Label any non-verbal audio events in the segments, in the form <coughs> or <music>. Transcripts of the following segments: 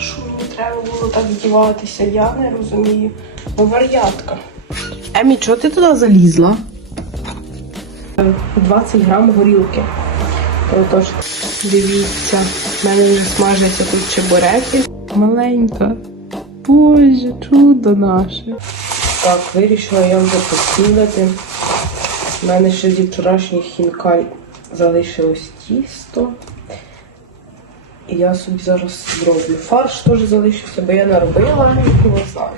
Що мені треба було так вдіватися? Я не розумію. Вар'ятка. Емі, чого ти туди залізла? 20 грам горілки. Отож, дивіться, в мене вже смажаться тут чебуреки. Маленька. Боже, чудо наше. Так, вирішила я вже поснідати. У мене ще зі вчорашніх хінкаль залишилось тісто. І я собі зараз зроблю. Фарш теж залишився, бо я наробила, і не знаю.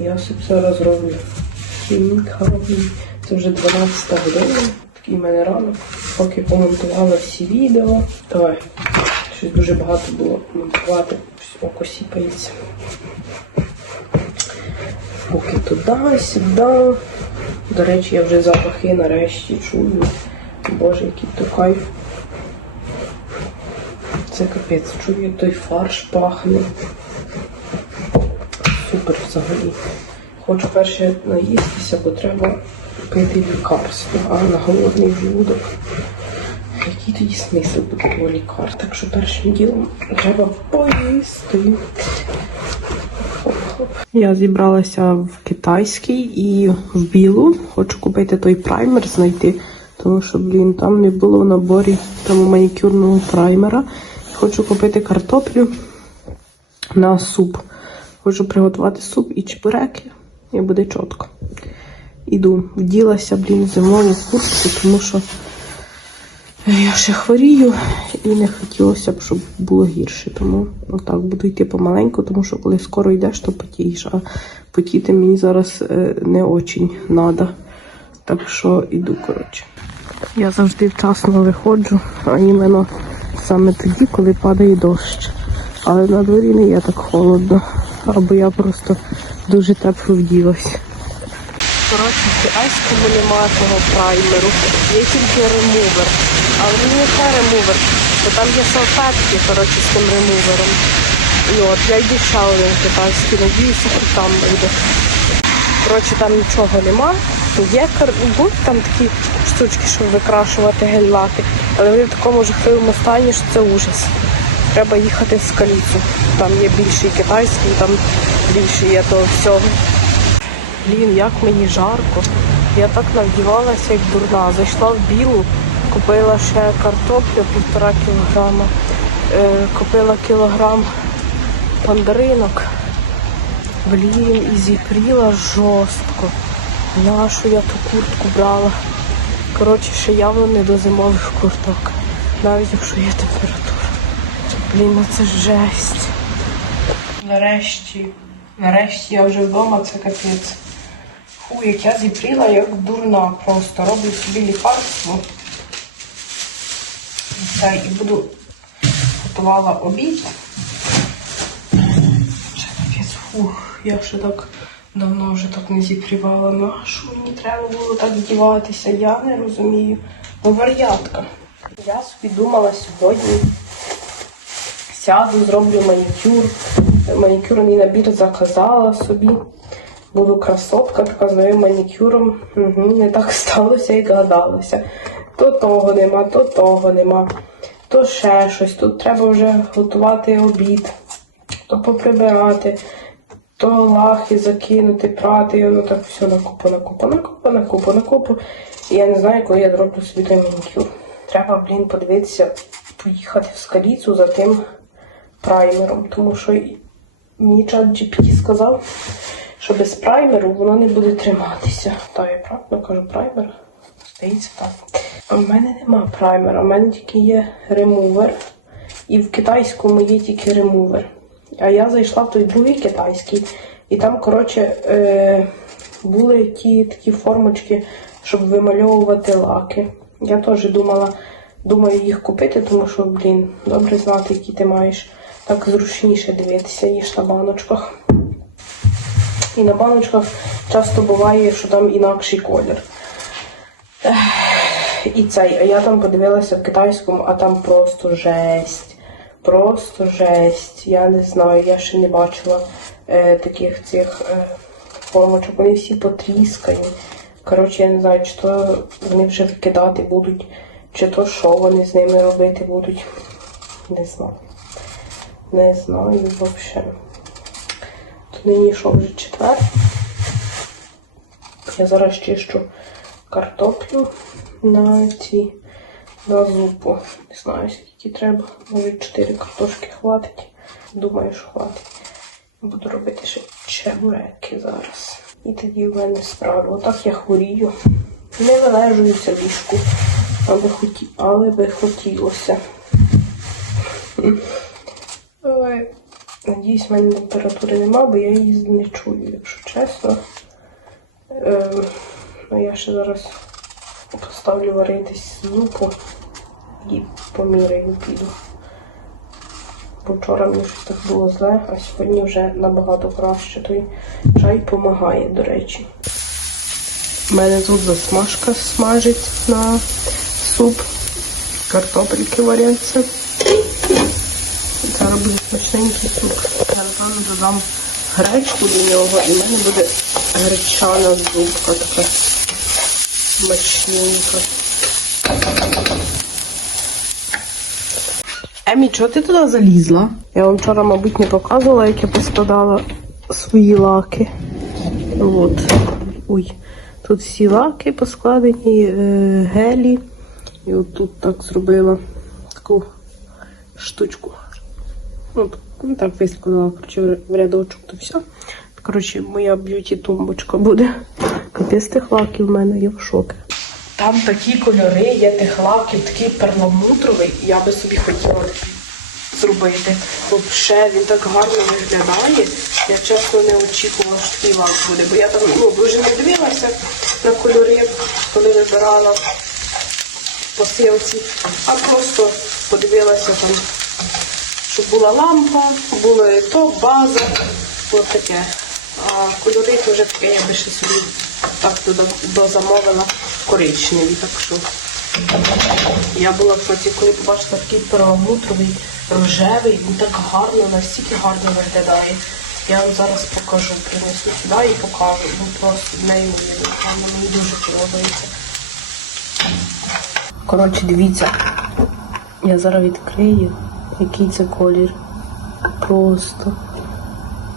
Я собі зараз хінкалі. Це вже 12 година. Такий в мене ранок. Поки помонтувала всі відео. Давай. Щось дуже багато було монтувати. Око сіпається. Поки туди, сюди. До речі, я вже запахи нарешті чую. Боже, який то кайф. Це капець, чую, той фарш пахне. Супер взагалі. Хочу перше наїстися, бо треба пити лікарство, а на голодний желудок. Який тоді смисл буде того лікарства? Так що першим ділом треба поїсти. Я зібралася в китайський і в білу. Хочу купити той праймер знайти, тому що, блін, там не було в наборі тому манікюрного праймера. Хочу купити картоплю на суп. Хочу приготувати суп і чебуреки, і буде чітко. Іду, вділася, блін, зимову куртку, тому що я ще хворію і не хотілося б, щоб було гірше. Тому отак буду йти помаленьку, тому що коли скоро йдеш, то потієш. А потіти мені зараз е, не очень надо. Так що іду, коротше. Я завжди вчасно виходжу, а іменно саме тоді, коли падає дощ. Але на дворі не є так холодно, або я просто дуже тепло вділась. Коротше, в китайському немає того праймеру, є тільки ремувер. Але мені не ремувер, бо там є салфетки, коротше, з тим ремувером. І от, я йду ще один китайський, надіюся, що там буде. Коротше, там нічого нема. Є будуть там такі штучки, щоб викрашувати гель-лаки, але вони в такому жахливому стані, що це ужас. Треба їхати в скаліцю. Там є більший китайський, там більше є того всього. Блін, як мені жарко. Я так навдівалася, як дурна. Зайшла в білу, купила ще картоплю півтора кілограма, е, купила кілограм мандаринок. Блін, і зіпріла жорстко. Нашу я ту куртку брала. Коротше, ще явно не до зимових курток. Навіть якщо є температура. Блін, ну це жесть. Нарешті, нарешті я вже вдома, це капець. Фу, як я зіпріла, як дурна просто. Роблю собі лікарство. І і буду готувала обід. Це фух, я ще так давно вже так не зіпрівала. Що мені треба було так вдіватися? Я не розумію. Ну, вар'ятка. Я собі думала сьогодні сяду, зроблю манікюр. Манікюрний набір заказала собі. Буду красотка така з новим манікюром. Угу, не так сталося, як гадалося. То того нема, то того нема, то ще щось. Тут треба вже готувати обід, то поприбирати, то лахи закинути, прати, і воно так все на купу, на купу, на купу, на купу, на купу. І я не знаю, коли я зроблю собі той манікюр. Треба, блін, подивитися, поїхати в скаліцю за тим праймером, тому що мені чат GPT сказав, що без праймеру воно не буде триматися. Та я правильно кажу праймер. Здається, так. А в мене нема праймера, у мене тільки є ремувер. І в китайському є тільки ремувер. А я зайшла в той другий китайський, і там, коротше, е, були ті такі формочки, щоб вимальовувати лаки. Я теж думала, думаю їх купити, тому що, блін, добре знати, які ти маєш. Так зручніше дивитися, ніж на баночках. І на баночках часто буває, що там інакший колір. І цей, а я там подивилася в китайському, а там просто жесть. Просто жесть. Я не знаю, я ще не бачила е, таких цих е, формочок. Вони всі потріскані. Коротше, я не знаю, чи то вони вже викидати будуть, Чи то що вони з ними робити будуть? Не знаю. Не знаю взагалі. То нині що вже четвер. Я зараз чищу картоплю на ці на зупу. Не знаю, скільки треба. Може 4 картошки хватить. Думаю, що хватить. Буду робити ще чебуреки зараз. І тоді в мене справа. Отак я хворію. Не вилежуюся ліжку, але, хоті... але би хотілося. Ой. Надіюсь, в мене температури нема, бо я її не чую, якщо чесно. Ем, ну я ще зараз поставлю варитись зупу і поміряю піду. Бо вчора мені щось так було зле, а сьогодні вже набагато краще. Той чай допомагає, до речі. У мене тут засмажка смажить на суп. Картопельки варяться. Зараз буде смачненький суп. Зараз додам гречку до нього і в мене буде гречана зубка така смачненька. Емі, чого ти туди залізла? Я вам вчора, мабуть, не показувала, як я поскладала свої лаки. От. Ой. Тут всі лаки поскладені, е, гелі. І от тут так зробила таку штучку. Ну, ну так вискладала, коротше, в рядочок то все. Коротше, моя б'юті-тумбочка буде. Капець тих лаків в мене, я в шокі. Там такі кольори, є тих лаків, такий перламутровий, я би собі хотіла зробити. Взагалі він так гарно виглядає. Я чесно не очікувала, що такий лак буде, бо я там ну, дуже не дивилася на кольори, коли вибирала посилці, а просто подивилася там, щоб була лампа, була то, база, от таке. А кольори теж таке, я би ще собі так дозамовила коричневі. Так що я була в шоці, коли побачила такий перламутровий, рожевий, він так гарно, настільки гарно виглядає. Я вам зараз покажу, принесу сюди і покажу. Ну просто неймовірно гарно, мені дуже подобається. Коротше, дивіться, я зараз відкрию, який це колір. Просто.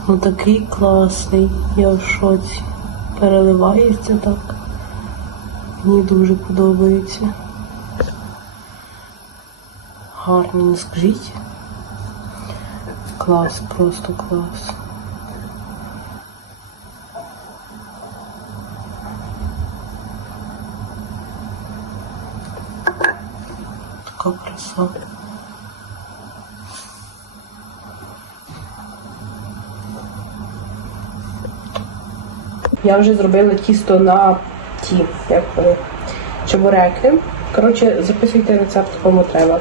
Ну такий класний. Я в шоці. Переливається так. Мені дуже подобається. Гарний, не скажіть. Клас, просто клас. Така краса. Я вже зробила тісто на ті, як вони, чебуреки. Коротше, записуйте рецепт, кому треба.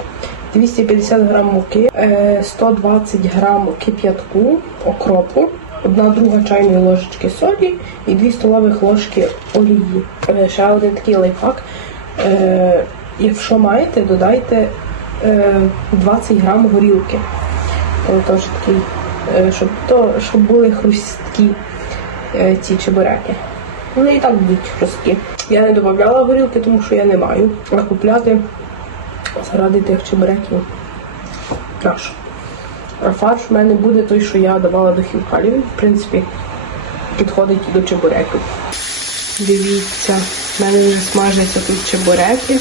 250 грам муки, е, 120 грам кип'ятку, окропу, одна друга чайної ложечки солі і 2 столових ложки олії. Е, Ще один такий лайфхак. Е, Якщо маєте, додайте е, 20 грам горілки. Е, Тож такий, е, щоб, то, щоб були хрусткі е, ці чебуреки. Вони і так будуть хрусткі. Я не додавала горілки, тому що я не маю. А купляти заради тих чебуреків. Наш. А фарш в мене буде той, що я давала до хінкалів. В принципі, підходить до чебуреків. Дивіться, в мене вже смажаться тут чебуреки.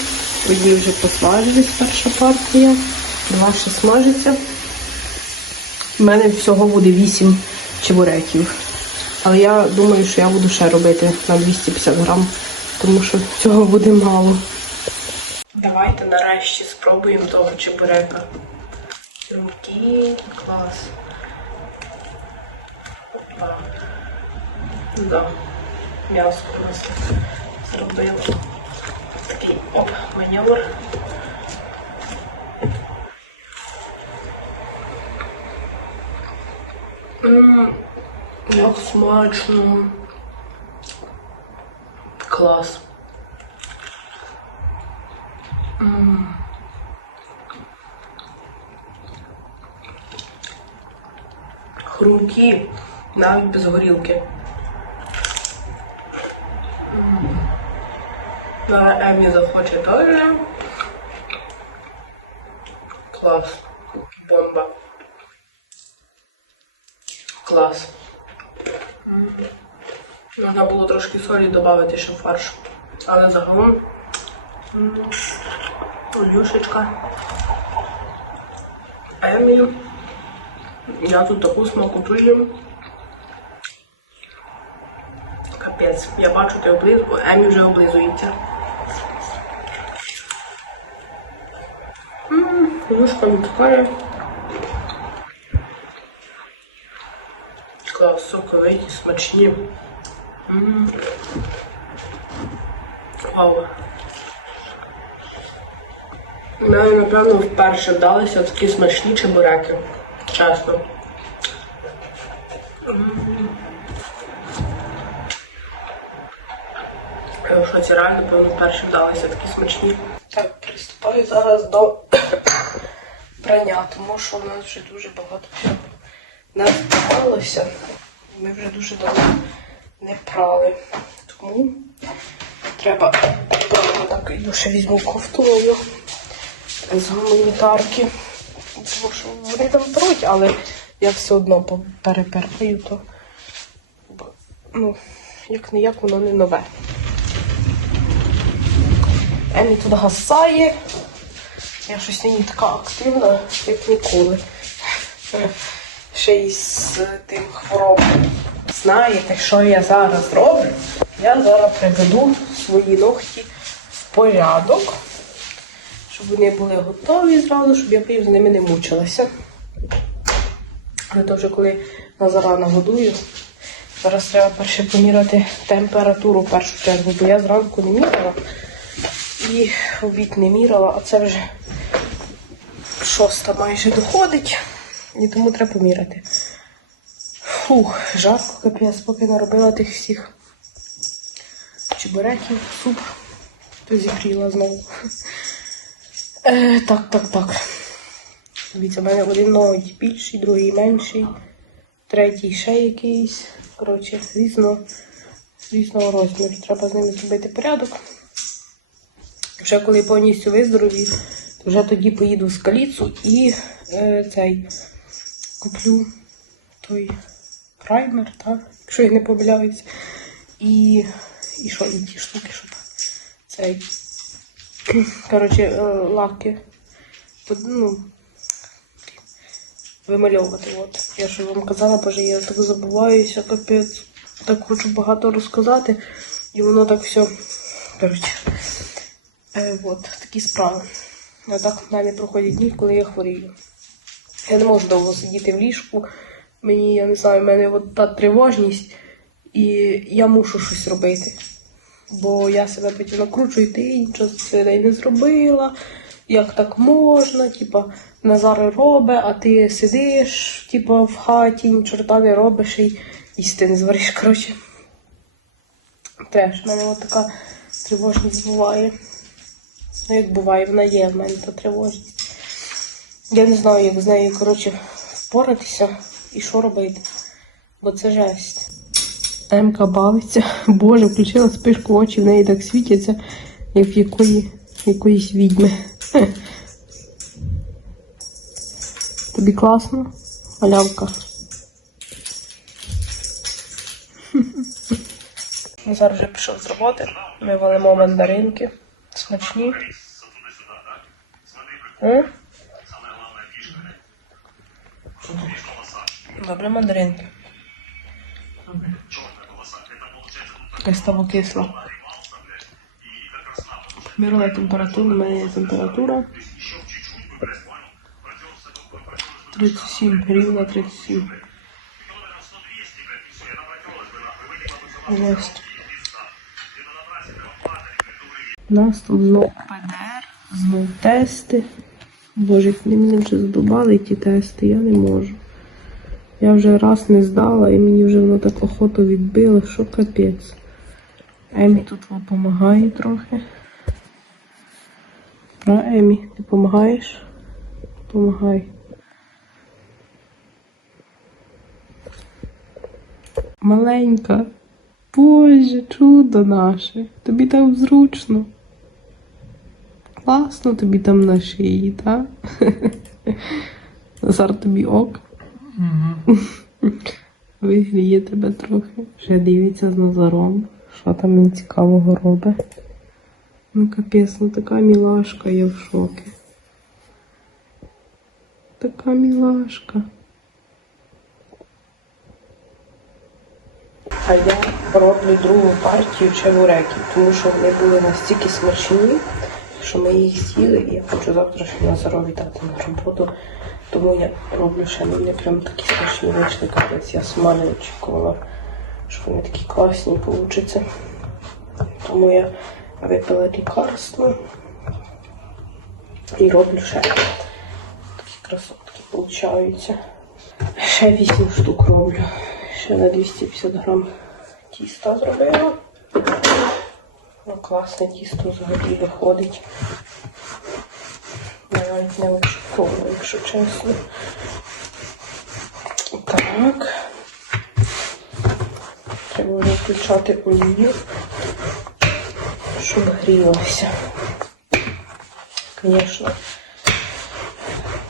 Одні вже посмажились, перша партія, два ще смажаться. У мене всього буде 8 чебуреків. Але я думаю, що я буду ще робити на 250 грам, тому що цього буде мало. Давайте нарешті спробуємо того чебурека. Руки, клас. Да. М'ясо просто зробила. Такий оп, маневр. М, Як смачно. Клас. М. Хрумкі, навіть без горілки. М. Зараз Емі захоче теж. Клас. Бомба. Клас. М. Можна було трошки солі додати ще фарш. Але загалом. Олюшечка. Емі. Я тут таку смакоту їм. Капець. Я бачу ти облизку, Емі вже облизується. М, Олюшка відтікає. Клас, соковиті, смачні. Вау. Мені, напевно, вперше вдалися такі смачні чебуреки. Чесно. Я в реально, напевно, вперше вдалися такі смачні. Так, приступаю зараз до <coughs> прання, тому що в нас вже дуже багато всього не збиралося. Ми вже дуже давно не прали. Тому треба так я ще візьму кофту мою з гуманітарки. Тому що вони там пруть, але я все одно перепираю, то ну, як не як воно не нове. Емі тут гасає. Я щось нині така активна, як ніколи. Ще й з тим хворобом. Знаєте, що я зараз роблю? Я зараз приведу свої ногті в порядок, щоб вони були готові зразу, щоб я потім з ними не мучилася. Але то вже коли Назара нагодую, зараз треба перше поміряти температуру в першу чергу, бо я зранку не міряла і обід не міряла, а це вже шоста майже доходить, і тому треба поміряти. Фух, жарко капець, поки наробила тих всіх чебуреків, суп, то зігріла знову. Е, так, так, так. Дивіться, в мене один ноготь більший, другий менший, третій ще якийсь. Коротше, різно, різного розміру. Треба з ними зробити порядок. Вже коли повністю виздоровію, то вже тоді поїду в скаліцу і е, цей куплю той праймер, так? Якщо я не помиляюсь. І, і що, і ті штуки, щоб цей. Коротше, е, лаки. Ну, вимальовувати. От. Я ж вам казала, боже, я так забуваюся, капець. Так хочу багато розказати. І воно так все. Коротше. Е, от, такі справи. А так в мене проходять дні, коли я хворію. Я не можу довго сидіти в ліжку. Мені, я не знаю, в мене от та тривожність, і я мушу щось робити. Бо я себе потім накручую, ти нічого цей не зробила, як так можна, типа Назар робить, а ти сидиш, типа, в хаті, ні чорта не робиш і їсти не звариш. Коротше. Теж в мене от така тривожність буває. Ну, як буває, вона є в мене та тривожність. Я не знаю, як з нею, коротше, впоратися і що робити. Бо це жесть. Емка бавиться. <laughs> Боже, включила спишку, очі в неї так світяться, як в якої, якоїсь відьми. <laughs> Тобі класно? Малявка. <laughs> Назар вже пішов з роботи. Ми валимо мандаринки. Смачні. М? Добре мандаринки. Якась стало кисло. Помірила температуру, у мене є температура. 37, рівно 37. Жесть. У нас тут знов ПДР, знов тести. Боже, як мене вже здобали ті тести, я не можу. Я вже раз не здала і мені вже воно так охоту відбило, що капець. Емі тут допомагає трохи. Про Емі, ти допомагаєш? Помагай. Маленька. Боже, чудо наше. Тобі так зручно. Класно тобі там на шиї, так? <laughs> Назар тобі ок. Вигріє тебе трохи. Ще дивиться з Назаром. Що там він цікавого робить. Ну капець, ну така мілашка, я в шокі. Така мілашка. А я роблю другу партію чебуреків, тому що вони були настільки смачні, що ми їх з'їли, і я хочу завтра ще Назару віддати на роботу. Тому я роблю ще ну, прям такі смачні вийшли, капець. Я сама не очікувала, що вони такі класні получаться. Тому я випила лікарство і роблю ще такі красотки получаються. Ще 8 штук роблю. Ще на 250 грам тіста зробила. Ну, класне тісто взагалі виходить. Я навіть не очікувала, якщо чесно. Так. Треба вже включати олію, щоб грілося. Звісно,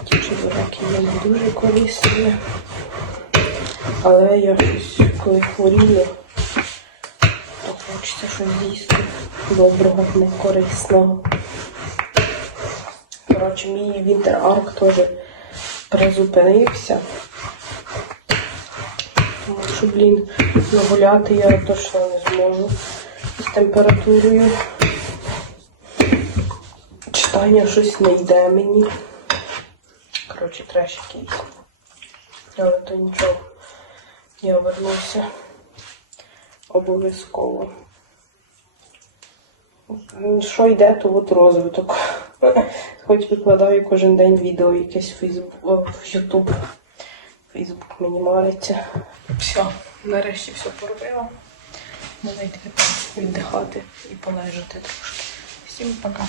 ті чебуреки не дуже корисні. Але я щось, коли хворію, то хочеться щось їсти доброго, не корисного. Коротше, мій Вінтер Арк теж призупинився. Тому що, блін, ну, гуляти я точно не зможу з температурою. Читання щось не йде мені. Коротше, треш якийсь. Але то нічого. Я вернуся обов'язково. Що йде, то от розвиток. <laughs> Хоч викладаю кожен день відео якесь в Фейсбук, Ютуб. Фейсбук мені мариться. Все, нарешті все поробила. Можна йти віддихати і полежати трошки. Всім пока.